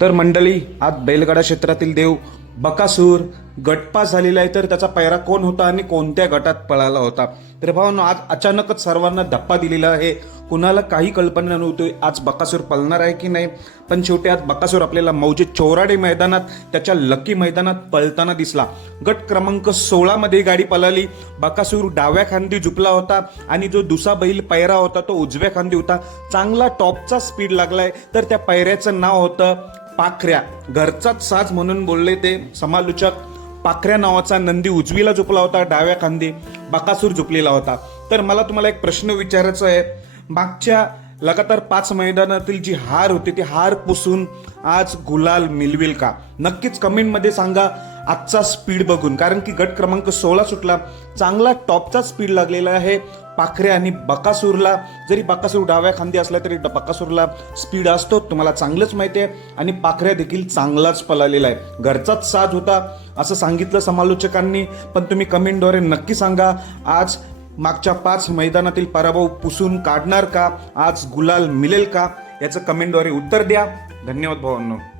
तर मंडळी आज बैलगाडा क्षेत्रातील देव बकासूर गटपास झालेला आहे तर त्याचा पैरा कोण होता आणि कोणत्या गटात पळाला होता? तर भावांनो आज अचानकच सर्वांना धप्पा दिलेला आहे. कुणाला काही कल्पना नव्हती आज बकासूर पळणार आहे की नाही? पण शेवटी आज बकासूर आपल्याला मौजे चौराडे मैदानात त्याच्या लकी मैदानात पळताना दिसला. गट क्रमांक सोळामध्ये गाडी पळाली. बकासूर डाव्या खांदी झुपला होता आणि जो दुसरा बैल पैरा होता तो उजव्या खांदी होता. चांगला टॉपचा स्पीड लागलाय. तर त्या पैऱ्याचं नाव होतं पाखऱ्या. घरचाच साज म्हणून बोलले ते समालोचक. पाखऱ्या नावाचा नंदी उजवीला झोपला होता डाव्या खांदी बाकासूर झोपलेला होता. तर मला तुम्हाला एक प्रश्न विचारायचा आहे. मागच्या लगातार पाच मैदानातील जी हार होती ती हार पुसून आज गुलाल मिळवेल का? नक्कीच कमेंटमध्ये सांगा आजचा स्पीड बघून. कारण की गट क्रमांक सोळा सुटला. चांगला टॉपचा स्पीड लागलेला आहे. पाखरे आणि बकासूरला. जरी बकासूर डाव्या खांदी असला तरी बकासूरला स्पीड असतो. तुम्हाला चांगलंच माहिती आहे आणि पाखऱ्या देखील चांगलाच पळालेला आहे. घरचाच साथ होता असं सांगितलं समालोचकांनी. पण तुम्ही कमेंटद्वारे नक्की सांगा आज मागच्या पाच मैदानातील पराभव पुसून काढणार का? आज गुलाल मिळेल का? याचं कमेंटद्वारे उत्तर द्या. धन्यवाद भावांनो.